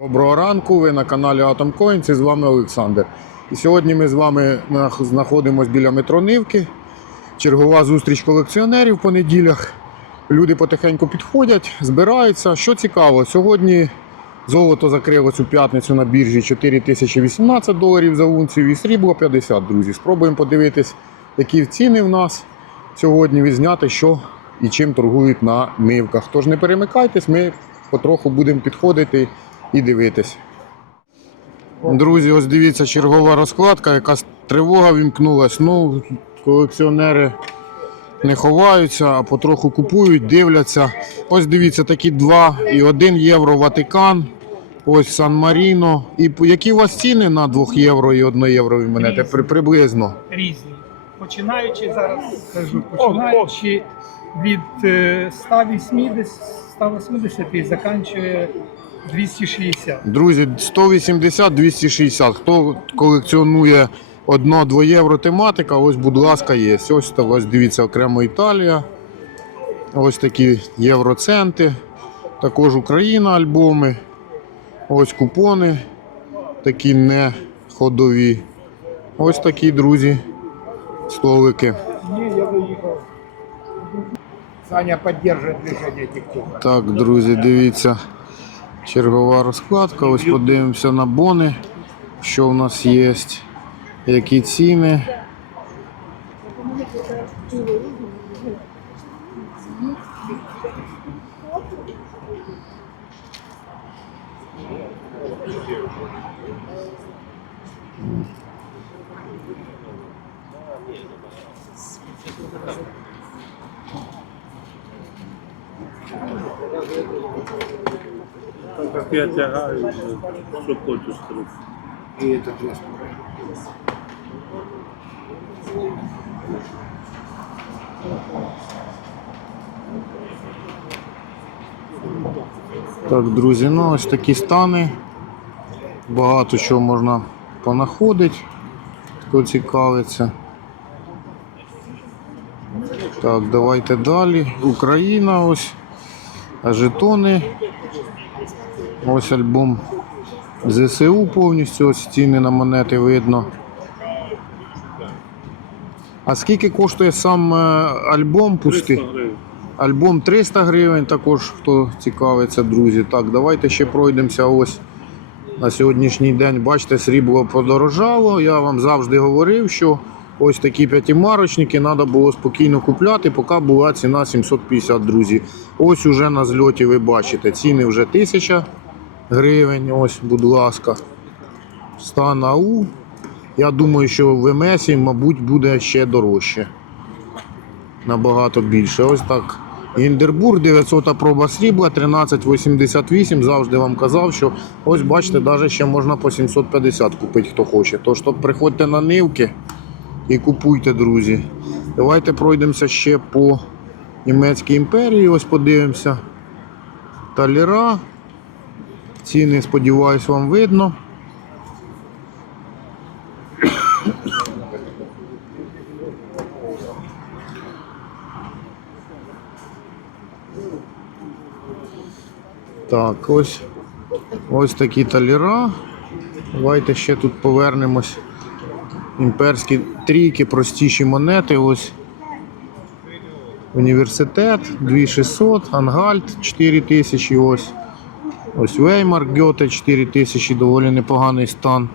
Доброго ранку, ви на каналі Atom Coins і з вами Олександр. І сьогодні ми з вами знаходимося біля метронивки. Чергова зустріч колекціонерів по неділях. Люди потихеньку підходять, збираються. Що цікаво, сьогодні золото закрилось у п'ятницю на біржі 4018 доларів за унцію і срібло 50, друзі. Спробуємо подивитись, які ціни в нас сьогодні відзняти, що і чим торгують на нивках. Тож не перемикайтесь, ми потроху будемо підходити і дивитись. Друзі, ось дивіться, чергова розкладка, якась тривога вімкнулась. Ну, колекціонери не ховаються, а потроху купують, дивляться. Ось дивіться, такі 2 і 1 євро Ватикан. Ось Сан Маріно. І які у вас ціни на 2 євро і 1 євро монети? При, приблизно. різні. Починаючи зараз, кажу, починаючи від е, 180, 180 і заканчує 260. Друзі, 180-260. Хто колекціонує 1-2 євро тематика, ось, будь ласка, є. Ось ось дивіться окремо Італія. Ось такі євроценти. Також Україна альбоми. Ось купони. Такі не ходові. Ось такі, друзі, столики. Ні, я доїхав. Саня поддерживает движение ТикТока. Так, друзі, дивіться. Чергова розкладка. Ось подивимося на бони, що в нас є, які ціни. Так как я тягаю, вже, хочу скрити. И этот жест. Так, друзі, ну ось такі стани. Багато чого можна понаходити, хто цікавиться. Так, давайте далі. Україна ось. А жетони. Ось альбом ЗСУ повністю, ось ціни на монети видно. А скільки коштує сам е, альбом пустий? Альбом 300 гривень, також хто цікавиться, друзі. Так, давайте ще пройдемося ось на сьогоднішній день. Бачите, срібло подорожало. Я вам завжди говорив, що ось такі п'ятимарочники треба було спокійно купляти, поки була ціна 750, друзі. Ось уже на зльоті ви бачите, ціни вже 1000 гривень. Ось, будь ласка. Стан АУ. Я думаю, що в МСі, мабуть, буде ще дорожче набагато більше. Ось так. Гіндербург 900 проба срібла, 1388. Завжди вам казав, що ось бачите, навіть ще можна по 750 купити, хто хоче. Тож то приходьте на нивки і купуйте, друзі. Давайте пройдемося ще по німецькій імперії. Ось подивимося. Таліра. Ціни, сподіваюсь, вам видно. Так, ось, ось такі таліра. Давайте ще тут повернемось. Імперські трійки, простіші монети. Ось університет 2600, Ангальт 4000, ось. Ось Веймар Гьоте 4000, доволі непоганий стан.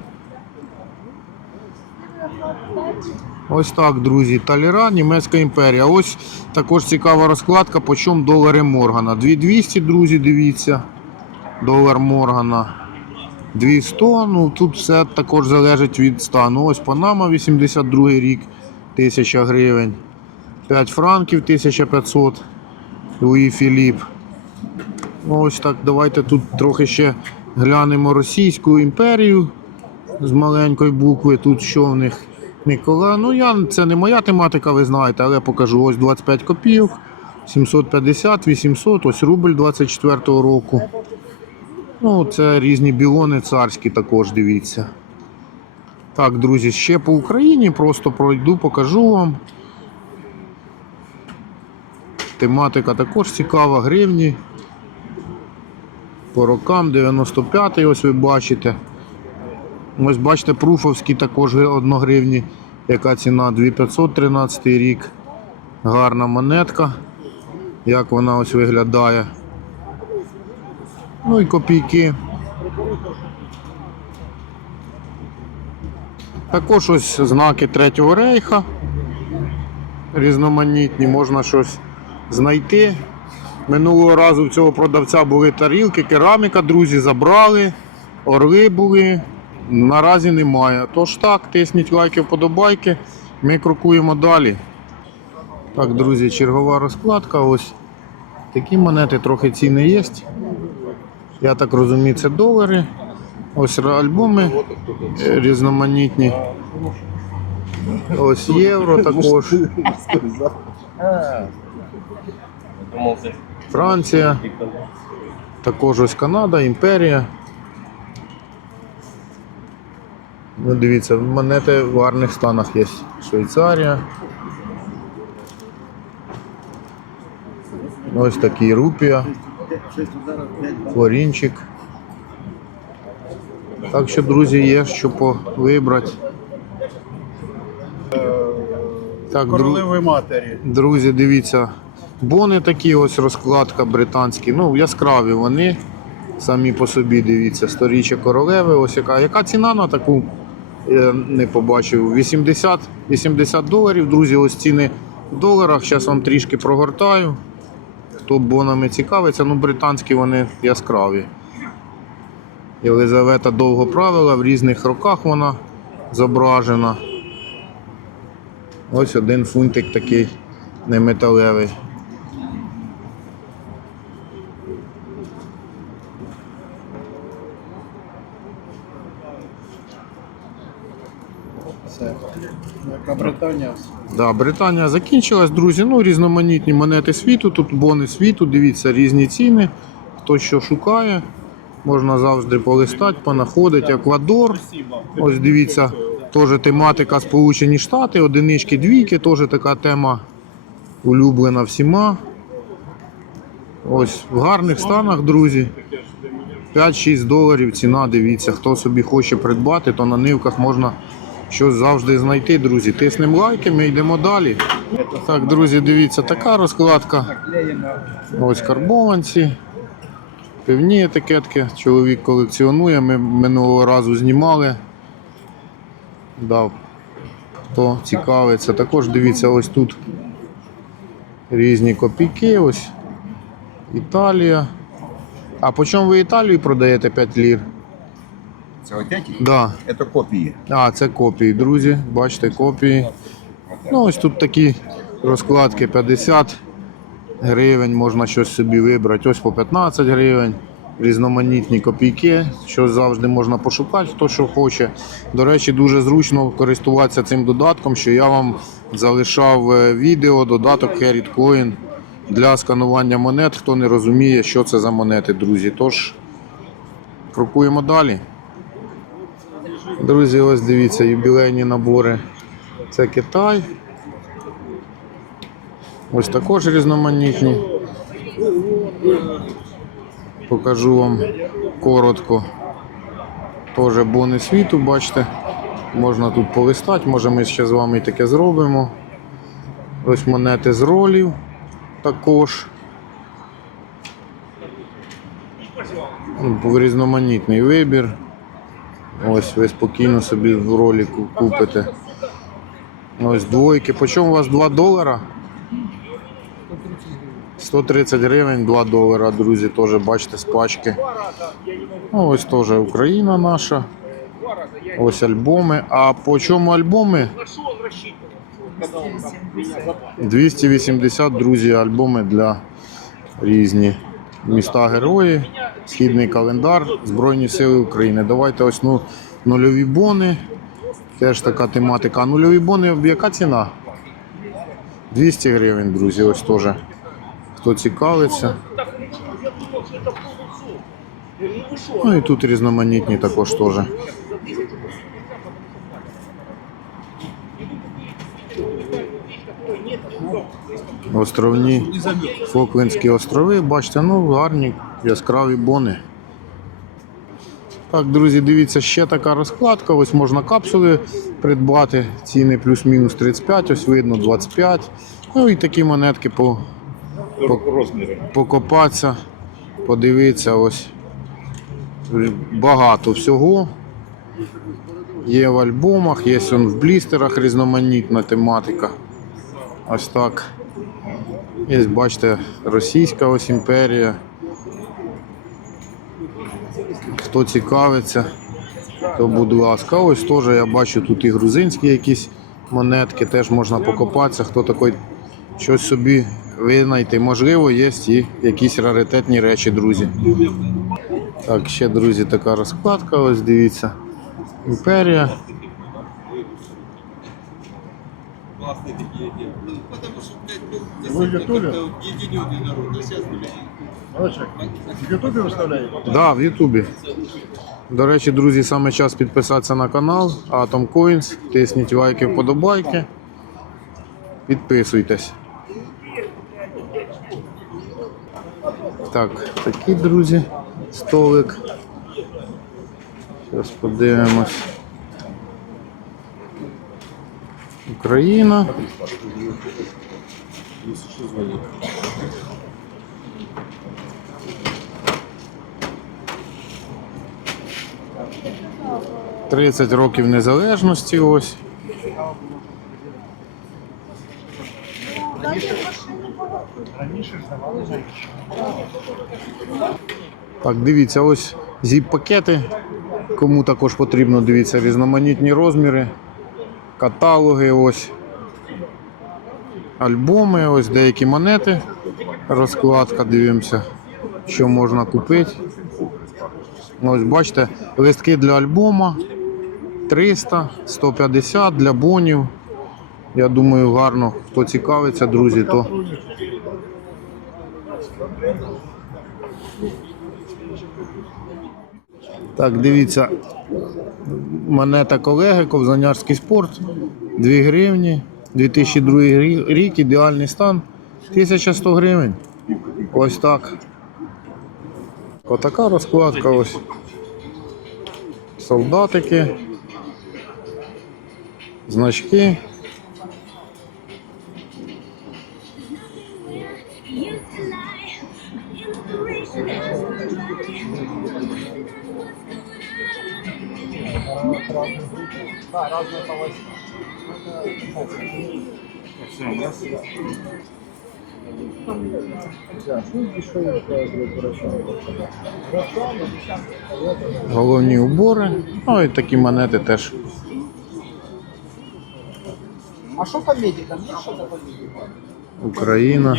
Ось так, друзі. Таліра, Німецька імперія. Ось також цікава розкладка, по чому долари Моргана. 2200, друзі, дивіться. Долар Моргана. 200, ну тут все також залежить від стану. Ось Панама 82 рік, 1000 гривень. 5 франків 1500. Луї Філіп. Ну, Ось так, давайте тут трохи ще глянемо Російську імперію з маленької букви. Тут що в них? Микола. Ну, я, це не моя тематика, ви знаєте, але покажу. Ось 25 копійок, 750, 800, ось рубль 24-го року. Ну, це різні білони царські також, дивіться. Так, друзі, ще по Україні просто пройду, покажу вам. Тематика також цікава, гривні. По рокам 95-й, ось ви бачите. Ось бачите, пруфовські також 1 гривні. Яка ціна? 2513 рік. Гарна монетка. Як вона ось виглядає. Ну і копійки. Також ось знаки Третього рейха. Різноманітні, можна щось знайти. Минулого разу в цього продавця були тарілки, кераміка, друзі, забрали, орли були. Наразі немає. Тож так, тисніть лайки, вподобайки. Ми крокуємо далі. Так, друзі, чергова розкладка. Ось такі монети, трохи ціни є. Я так розумію, це долари. Ось альбоми е, різноманітні. Ось євро також. Франція. Також ось Канада, імперія. Ну, дивіться, монети в гарних станах є. Швейцарія. Ось такий рупія. Флорінчик. Так що, друзі, є що по- вибрати. Так, дру- Королеви матері. Друзі, дивіться, бони такі, ось розкладка британські, ну яскраві вони. Самі по собі дивіться, сторіччя королеви, ось яка. Яка ціна на таку? Я не побачив. 80, 80 доларів, друзі, ось ціни в доларах. Зараз вам трішки прогортаю. Хто бонами цікавиться, ну британські вони яскраві. Єлизавета довго правила, в різних роках вона зображена. Ось один фунтик такий неметалевий. Це. Яка Британія? Да, Британія закінчилась, друзі. Ну, різноманітні монети світу, тут бони світу, дивіться, різні ціни. Хто що шукає, можна завжди полистати, понаходити. Еквадор. Ось дивіться, теж тематика Сполучені Штати, одинички, двійки, теж така тема улюблена всіма. Ось в гарних станах, друзі. 5-6 доларів ціна, дивіться. Хто собі хоче придбати, то на нивках можна щось завжди знайти, друзі. Тиснемо лайки, ми йдемо далі. Так, друзі, дивіться, така розкладка. Ось карбованці. Пивні етикетки. Чоловік колекціонує. Ми минулого разу знімали. Дав. Хто цікавиться. Також дивіться, ось тут різні копійки. Ось Італія. А по чому ви Італію продаєте 5 лір? Це опять? Да. Это копії. А, це копії, друзі. Бачите, копії. Ну, ось тут такі розкладки 50 гривень, можна щось собі вибрати. Ось по 15 гривень. Різноманітні копійки, що завжди можна пошукати, хто що хоче. До речі, дуже зручно користуватися цим додатком, що я вам залишав е, відео, додаток Herit Coin для сканування монет. Хто не розуміє, що це за монети, друзі. Тож, крокуємо далі. Друзі, ось дивіться, юбілейні набори. Це Китай. Ось також різноманітні. Покажу вам коротко. Теж бони світу, бачите. Можна тут полистати, може ми ще з вами таке зробимо. Ось монети з ролів також. Різноманітний вибір. Ось ви спокійно собі в ролі купите. Ось двойки. По чому у вас 2 долара? 130 гривень, 2 долара, друзі, теж бачите з пачки. Ну, ось теж Україна наша. Ось альбоми. А по чому альбоми? 280, друзі, альбоми для різні міста герої, східний календар, Збройні Сили України. Давайте ось ну, нульові бони. Теж така тематика. Нульові бони яка ціна? 200 гривень, друзі, ось теж. Хто цікавиться. Ну і тут різноманітні також теж. Островні Фоклендські острови, бачите, ну гарні яскраві бони. Так, друзі, дивіться, ще така розкладка. Ось можна капсули придбати. Ціни плюс-мінус 35, ось видно 25. Ну і такі монетки по, по, покопатися, подивитися. Ось багато всього. Є в альбомах, є он в блістерах різноманітна тематика. Ось так. Є, бачите, російська ось імперія. Хто цікавиться, то будь ласка. Ось теж я бачу тут і грузинські якісь монетки, теж можна покопатися, хто такий щось собі винайти. Можливо, є і якісь раритетні речі, друзі. Так, ще, друзі, така розкладка, ось дивіться. Імперія. Вы в Ютубе? Молодчик. В Ютубе выставляете? Да, в Ютубі. До речі, друзі, саме час підписатися на канал Atom Coins. Тисніть лайки, вподобайки. Підписуйтесь. Так, такі, друзі, столик. Зараз подивимось. Україна. – 30 років незалежності ось. Так, дивіться, ось зіп-пакети. Кому також потрібно, дивіться, різноманітні розміри, каталоги, ось альбоми, ось деякі монети. Розкладка, дивимося, що можна купити. Ось бачите, листки для альбома 300, 150 для бонів. Я думаю, гарно, хто цікавиться, друзі, то Так, дивіться, монета колеги, ковзанярський спорт, 2 гривні, 2002 рік, ідеальний стан, 1100 гривень. Ось так. Отака розкладка ось. Солдатики. Значки. Головні убори. Ну і такі монети теж. А что по медикам? Есть что-то по медикам? Україна.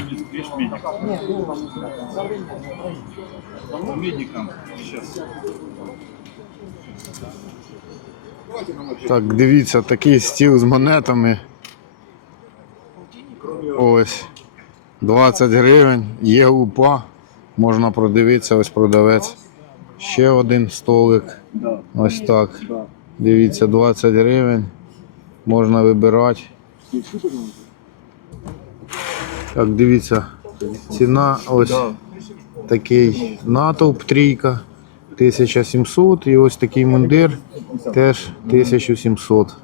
Медикам сейчас. Так, дивіться, такий стіл з монетами. Ось. 20 гривень, є упа. Можна продивитися, ось продавець. Ще один столик. Ось так. Дивіться, 20 гривень. Можна вибирати. Так, дивіться. Ціна ось такий натовп трійка. 1700 і ось такий мундир теж 1700.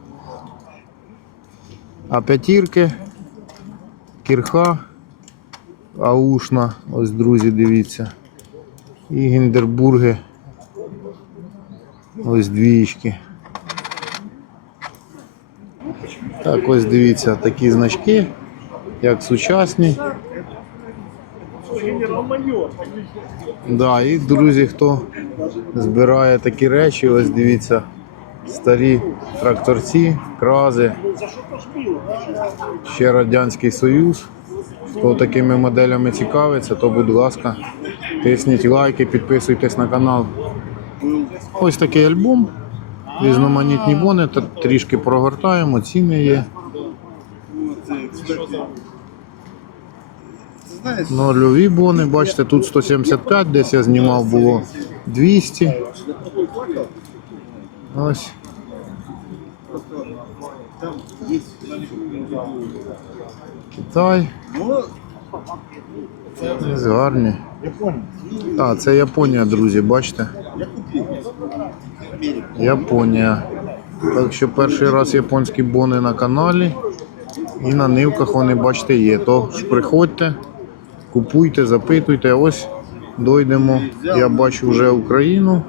А п'ятірки, кірха, аушна, ось друзі, дивіться. І гіндербурги. Ось двічки. Так, ось дивіться, такі значки, як сучасні. Да, і друзі, хто збирає такі речі, ось дивіться, старі тракторці, крази, ще Радянський Союз. Хто такими моделями цікавиться, то будь ласка, тисніть лайки, підписуйтесь на канал. Ось такий альбом. Різноманітні бони, трішки прогортаємо, ціни є. Нульові бони, бачите, тут 175, десь я знімав було 200. Ось. Китай. Ось гарні. Так, це Японія, друзі, бачите? Японія. Так що перший раз японські бони на каналі. І на нивках вони, бачите, є. Тож приходьте, купуйте, запитуйте. А ось дойдемо. Я бачу вже Україну.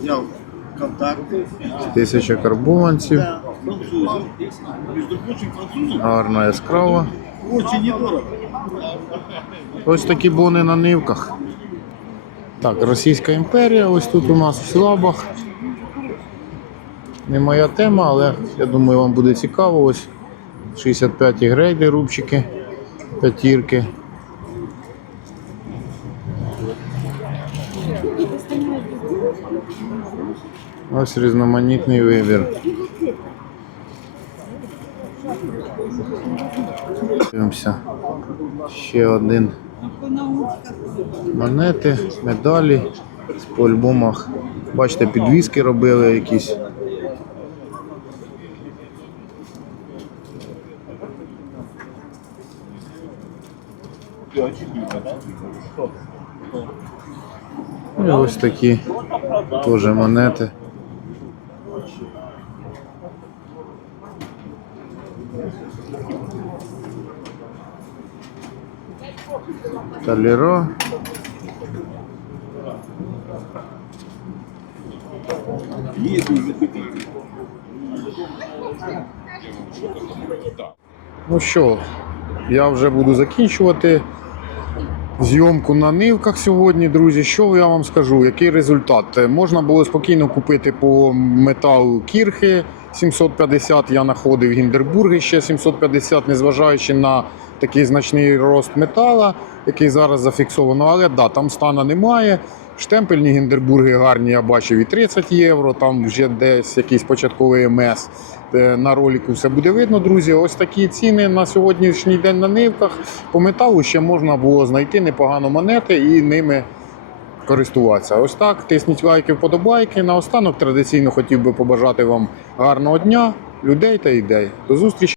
Взял контакты. Тисяча карбованців. Французы. Между прочим, французы Гарна яскрава. очень недорого. Ось такі бони на нивках. Так, Російська імперія, ось тут у нас в Слабах. Не моя тема, але я думаю, вам буде цікаво. Ось 65 грейди, рубчики, п'ятірки. Ось різноманітний вибір. Дивимося. Ще один. Монети, медалі по альбомах. Бачите, підвіски робили якісь. І ось такі теж монети. Таліро. Ну що, я вже буду закінчувати зйомку на нивках сьогодні, друзі. Що я вам скажу? Який результат? Можна було спокійно купити по металу кірхи 750. Я знаходив Гіндербурги ще 750, незважаючи на такий значний рост метала, який зараз зафіксовано. Але да, там стана немає. Штемпельні гіндербурги гарні, я бачив і 30 євро, там вже десь якийсь початковий МС. Е, На ролику все буде видно, друзі. Ось такі ціни на сьогоднішній день на нивках. По металу ще можна було знайти непогано монети і ними користуватися. Ось так. Тисніть лайки, вподобайки. Наостанок традиційно хотів би побажати вам гарного дня, людей та ідей. До зустрічі!